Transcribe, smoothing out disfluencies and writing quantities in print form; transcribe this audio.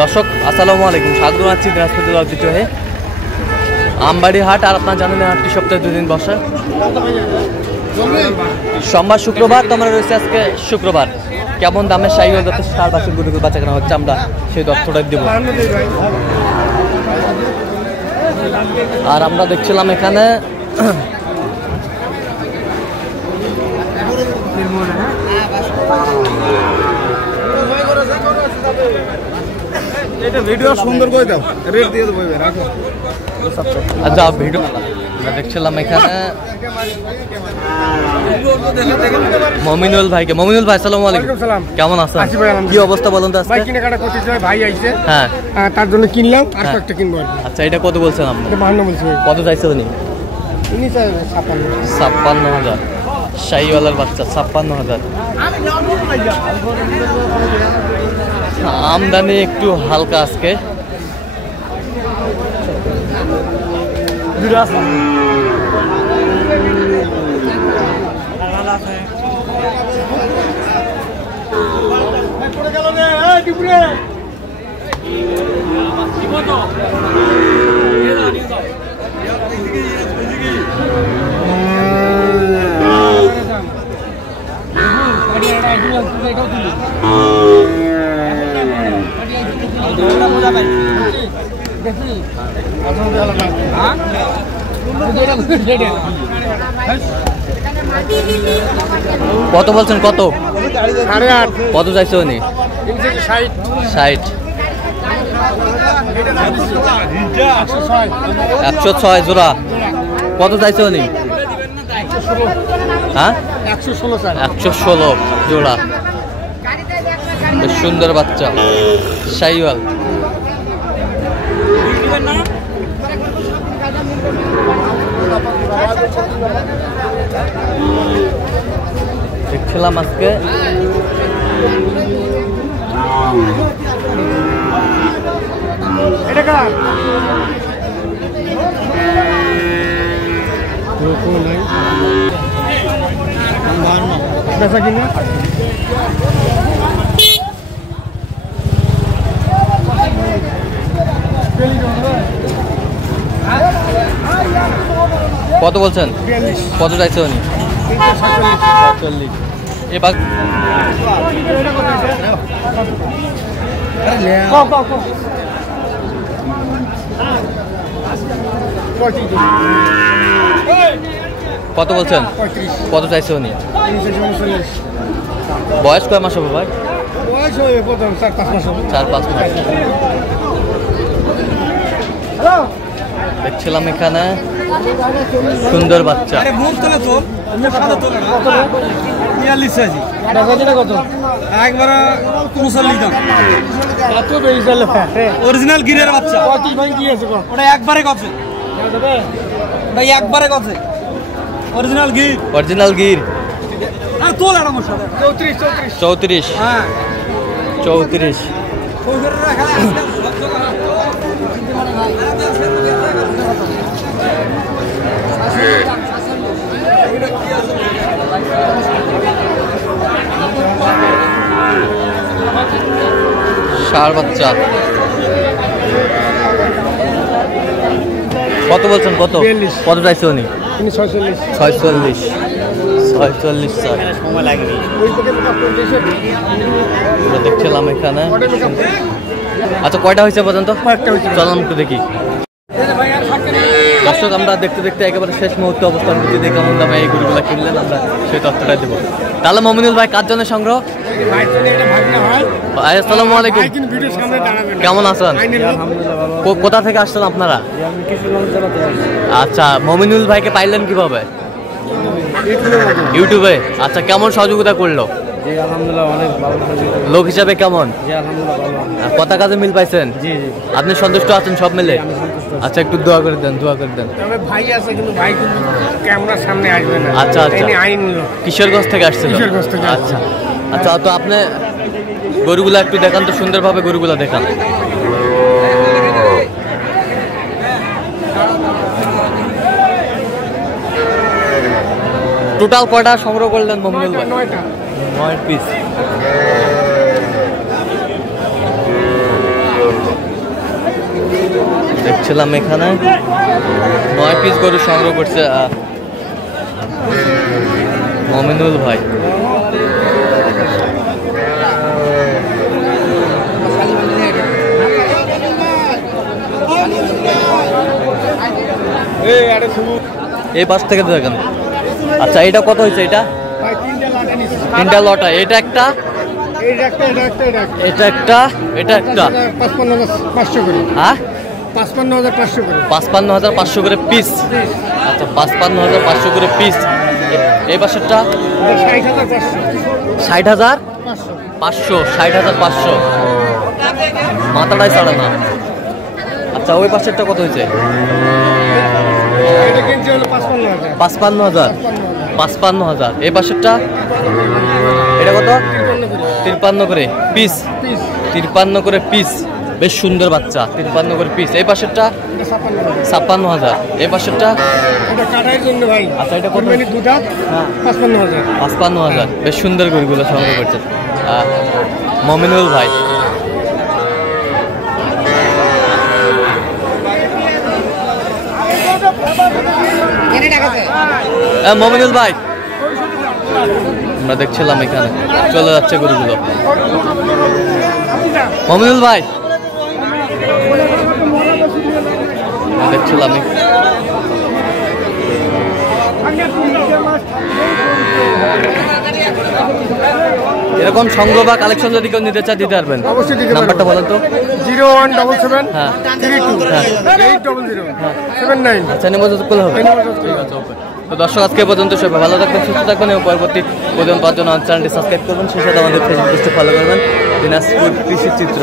দর্শক আসসালামু আলাইকুম, স্বাগত জানাচ্ছি দিনাজপুর জেলার ঐতিহ্যবাহী আমবাড়ি হাট। আর আপনার জানেন হাটটি সপ্তাহে 2 দিন বসে, সোমবার শুক্রবার। তো আমরা রয়েছে আজকে শুক্রবার। কেমন দামের শাহিওয়াল যাতে সার বাছুর গরুগুলো বাচ্চা কেনা হচ্ছে আমরা সেই তথ্যটা দেব। আর আমরা দেখছিলাম এখানে ভিডিও সুন্দর করে দাও, রেট দিয়ে দেবো রাখো। আচ্ছা ভিডিও আমরা দেখছিলাম এখানে মমিনুল ভাইকে। মমিনুল ভাই আসসালামু আলাইকুম, কেমন আছেন? কি অবস্থা বলুন তো? ভাই কেনাকাটা করতে চাই, ভাই আইছে। হ্যাঁ, তার জন্য কিনলাম আর একটা কিনবো। আচ্ছা এটা কত বলছেন আপনি? 52 বলছি। কত চাইছে উনি? 56,000 শাহিওয়ালার বাচ্চা 56,000। আমদানি একটু হালকা আজকে। কত বলছেন? কত? 8.5। কত চাইছে উনি? 60। 106 জোড়া। কত চাইছে উনি? হ্যাঁ, 116 জোড়া। বেশ সুন্দর বাচ্চা শাহিওয়াল। দেখছিলাম আজকে কত বলছেন? কত চাইছে উনি? 47। এবার কত বলছেন? কত চাইছে উনি? বয়স কয় মাস হবে ভাই? 4-5 মাস। দেখছিলাম এখানে সুন্দর বাচ্চা। অরিজিনাল গিরের বাচ্চা। ওটা একবারে কত? ওটা একবারে কত? অরিজিনাল গির। অরিজিনাল গির। আর তোল এটা মোর সাথে 34। হ্যাঁ 34। ষাঁড় বাচ্চা। কত বলছেন? কত? কত চাইছে উনি? 46। সময় লাগবে। দেখছিলাম এখানে। আচ্ছা কয়টা হয়েছে পর্যন্ত? চললাম একটু দেখি। দর্শক আমরা দেখতে দেখতে একেবারে শেষ মুহূর্তে অবস্থান করছি। দেখে কেমন দামে এই গরুগুলো কিনলেন আমরা সেই তথ্যটা দেবো। তাহলে মমিনুল ভাই কার জন্য সংগ্রহ? আসসালামু আলাইকুম, কেমন আছেন? কোথা থেকে আসছেন আপনারা? আচ্ছা মমিনুল ভাইকে পাইলেন কিভাবে? ইউটিউবে। আচ্ছা কেমন সহযোগিতা করলো? লোক হিসাবে কেমন? কথা কাজে মিল পাইছেন? আপনি সন্তুষ্ট আছেন সব মিলে? আচ্ছা একটু দোয়া করে দেন, দোয়া করে দেন। ভাই আছে কিন্তু ভাই কিন্তু ক্যামেরার সামনে আসবে না। আচ্ছা আচ্ছা, কিশোরগঞ্জ থেকে আসছিল। আচ্ছা আচ্ছা, তো আপনি গরুগুলা একটু দেখান তো, সুন্দরভাবে গরুগুলা দেখান। টোটাল কয়টা সংগ্রহ করলেন মমিনুল ভাই? 9 পিস। দেখছিলাম এখানে 9 পিস গরু সংগ্রহ করছে মমিনুল ভাই। এই পাশ থেকে দেখেন। আচ্ছা এটা কত হয়েছে? এটা তিনটা লটা। এটা একটা, এটা একটা, এটা একটা। 55,500 করে। হ্যাঁ 55,500 করে। 55,500 করে পিস। আচ্ছা 55,500 করে পিস। এই পাশেরটা 60,500। 60,500। মাথাটাই ছাড়া না। আচ্ছা ওই পাশেরটা কত হয়েছে? 55,000। 55,000। এই পাশেরটা এটা কত? 53 করে পিস। 53 করে পিস। বেশ সুন্দর বাচ্চা। 53 করে পিস। এই পাশেরটা 56,000। এই পাশেরটা আচ্ছা এটা কত? 55,000। বেশ সুন্দর গরুগুলো সংগ্রহ করছেন মমিনুল ভাই। মমিনুল ভাই আমরা দেখছিলাম এখানে চলে যাচ্ছে গরুগুলো। মমিনুল ভাই দেখছিলাম এরকম সংগ্রহ বা কালেকশন যদি কেউ নিতে চায় দিতে পারবেন? অবশ্যই দিতে পারবেন। নাম্বারটা বলেন তো। 0177 হ্যাঁ 32 800 79। আচ্ছা নিমন্ত্রণ করলে হবে। ঠিক আছে ওকে। তো দর্শক আজকে পর্যন্ত সবাই ভালো থাকবেন, সুস্থ থাকবেন এবং পরবর্তী প্রয়োজন পাওয়ার জন্য আমাদের চ্যানেলটি সাবস্ক্রাইব করবেন। সেই সাথে আমাদের ফেসবুক পেজটি ফলো করবেন দিনাজপুর কৃষি চিত্র।